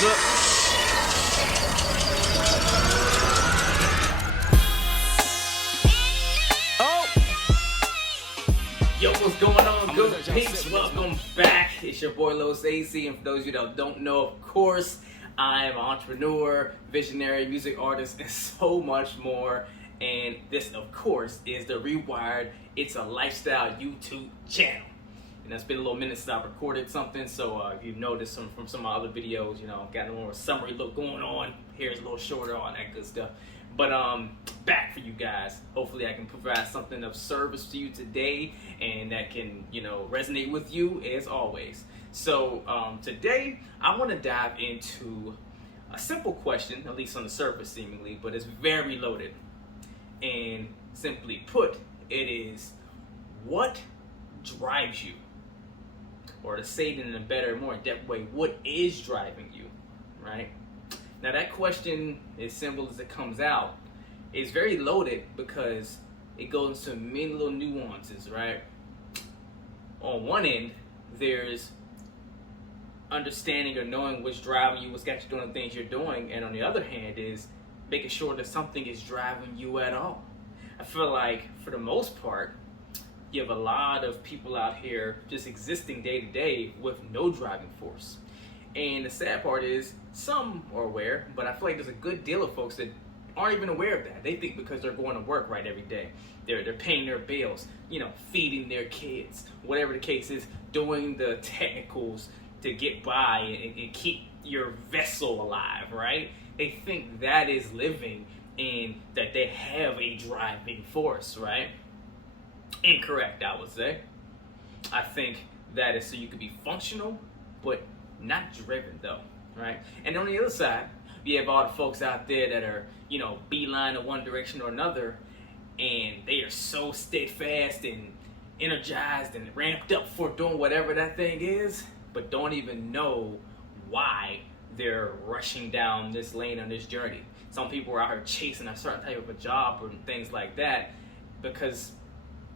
What's up? Oh! Yo, what's going on, good peeps? Welcome back. It's your boy Los AC, and for those of you that don't know, of course, I am an entrepreneur, visionary, music artist, and so much more. And this, of course, is the Rewired. It's a lifestyle YouTube channel. And it's been a little minute since I recorded something, so if you've noticed from some of my other videos, got a more summary look going on. Here's a little shorter, all that good stuff. But back for you guys. Hopefully I can provide something of service to you today, and that can, resonate with you as always. So today I want to dive into a simple question, at least on the surface seemingly, but it's very loaded. And simply put, it is, what drives you? Or to say it in a better, more in-depth way, what is driving you, right? Now that question, as simple as it comes out, is very loaded because it goes into many little nuances, right? On one end, there's understanding or knowing what's driving you, what's got you doing the things you're doing, and on the other hand is making sure that something is driving you at all. I feel like, for the most part, you have a lot of people out here just existing day to day with no driving force. And the sad part is, some are aware, but I feel like there's a good deal of folks that aren't even aware of that. They think because they're going to work right every day, they're paying their bills, feeding their kids, whatever the case is, doing the technicals to get by and keep your vessel alive, right? They think that is living and that they have a driving force, right? Incorrect, I would say. I think that is so you can be functional, but not driven, though, right? And on the other side, you have all the folks out there that are, beeline in one direction or another, and they are so steadfast and energized and ramped up for doing whatever that thing is, but don't even know why they're rushing down this lane on this journey. Some people are out here chasing a certain type of a job or things like that because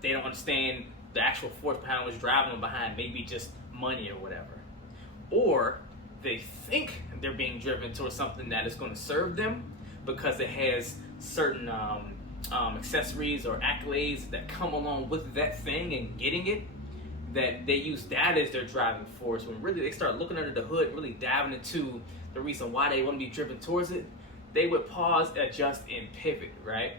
they don't understand the actual force behind what's driving them behind, maybe just money or whatever. Or they think they're being driven towards something that is going to serve them because it has certain accessories or accolades that come along with that thing and getting it, that they use that as their driving force, when really they start looking under the hood, really diving into the reason why they want to be driven towards it. They would pause, adjust, and pivot, right?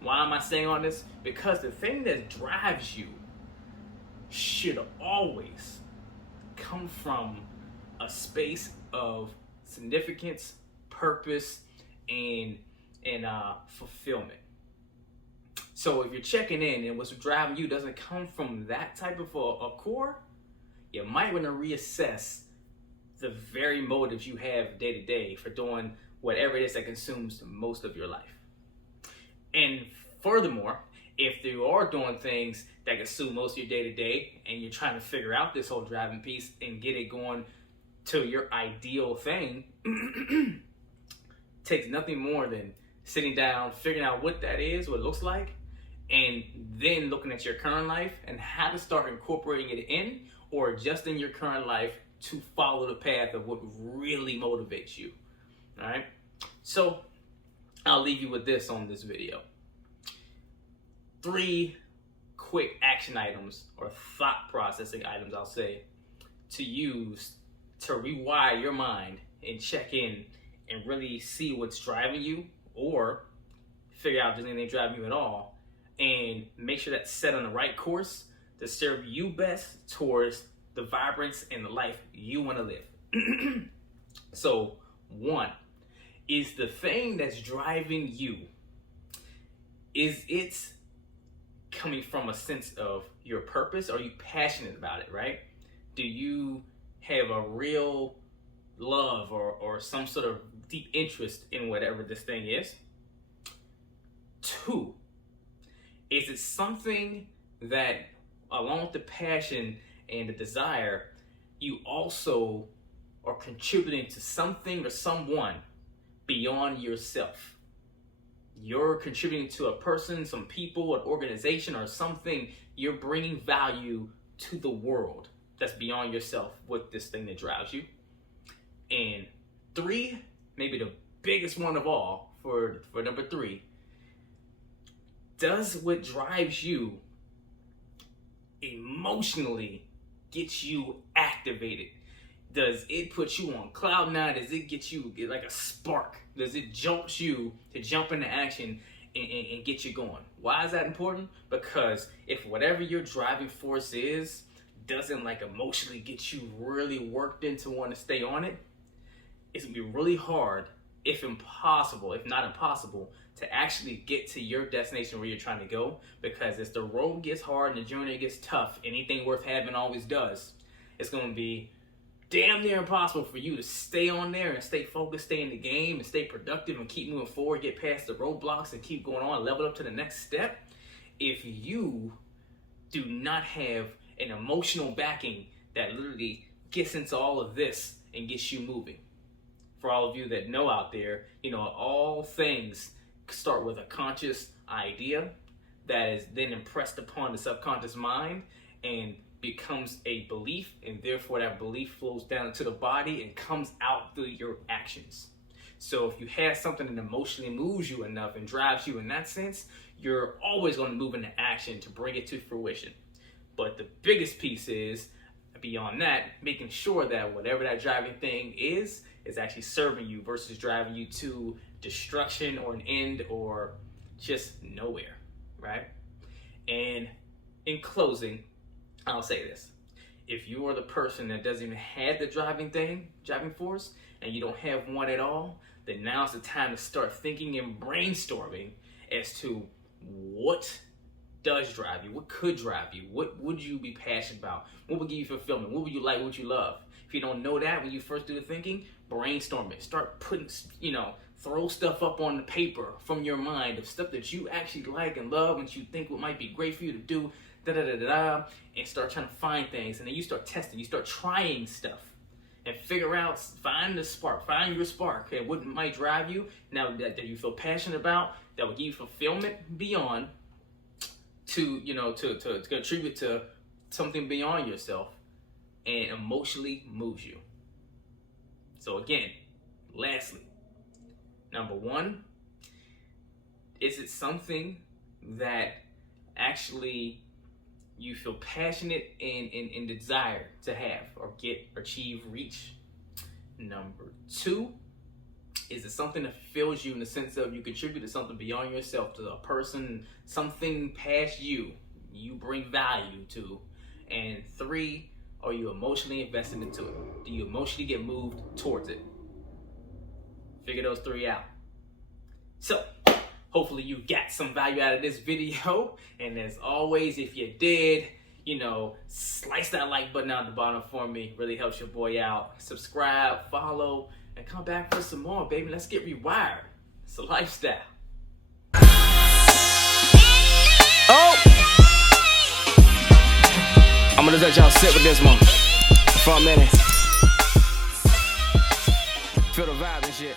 Why am I saying all this? Because the thing that drives you should always come from a space of significance, purpose, and fulfillment. So if you're checking in and what's driving you doesn't come from that type of a core, you might want to reassess the very motives you have day to day for doing whatever it is that consumes most of your life. And furthermore, if you are doing things that consume most of your day to day and you're trying to figure out this whole driving piece and get it going to your ideal thing, takes nothing more than sitting down, figuring out what that is, what it looks like, and then looking at your current life and how to start incorporating it in or adjusting your current life to follow the path of what really motivates you. All right? So I'll leave you with this on this video. 3 quick action items or thought processing items, I'll say, to use to rewire your mind and check in and really see what's driving you, or figure out if there's anything driving you at all, and make sure that's set on the right course to serve you best towards the vibrance and the life you want to live. So 1, is the thing that's driving you, is it coming from a sense of your purpose? Are you passionate about it, right? Do you have a real love or some sort of deep interest in whatever this thing is? 2, is it something that, along with the passion and the desire, you also are contributing to something or someone beyond yourself? You're contributing to a person, some people, an organization, or something. You're bringing value to the world that's beyond yourself with this thing that drives you. And 3, maybe the biggest one of all for number 3, does what drives you emotionally get you activated? Does it put you on cloud 9? Does it get you like a spark? Does it jump you to jump into action and get you going? Why is that important? Because if whatever your driving force is doesn't like emotionally get you really worked into want to stay on it, it's gonna be really hard, if impossible, if not impossible, to actually get to your destination where you're trying to go. Because as the road gets hard and the journey gets tough, anything worth having always does, it's gonna be damn near impossible for you to stay on there and stay focused, stay in the game, and stay productive and keep moving forward, get past the roadblocks and keep going on, level up to the next step, if you do not have an emotional backing that literally gets into all of this and gets you moving. For all of you that know out there, all things start with a conscious idea that is then impressed upon the subconscious mind and becomes a belief, and therefore that belief flows down into the body and comes out through your actions. So if you have something that emotionally moves you enough and drives you in that sense, you're always going to move into action to bring it to fruition. But the biggest piece is, beyond that, making sure that whatever that driving thing is actually serving you versus driving you to destruction or an end or just nowhere, right? And in closing, I'll say this. If you are the person that doesn't even have the driving force, and you don't have one at all, then now's the time to start thinking and brainstorming as to what does drive you, what could drive you, what would you be passionate about, what would give you fulfillment, what would you like, what would you love. If you don't know that when you first do the thinking, brainstorm it. Start putting, throw stuff up on the paper from your mind of stuff that you actually like and love and you think what might be great for you to do, and start trying to find things. And then you start testing, you start trying stuff and figure out, find the spark, find your spark and what might drive you now that you feel passionate about, that will give you fulfillment beyond to contribute to something beyond yourself and emotionally moves you. So again, lastly, number 1, is it something that actually you feel passionate and desire to have or get, achieve, reach? Number 2, is it something that fulfills you in the sense of you contribute to something beyond yourself, to a person, something past you bring value to? And 3, are you emotionally invested into it? Do you emotionally get moved towards it? Figure those 3 out. So, hopefully you got some value out of this video. And as always, if you did, slice that like button out the bottom for me. Really helps your boy out. Subscribe, follow, and come back for some more, baby. Let's get rewired. It's a lifestyle. Oh! I'm gonna let y'all sit with this one for a minute. Feel the vibe and shit.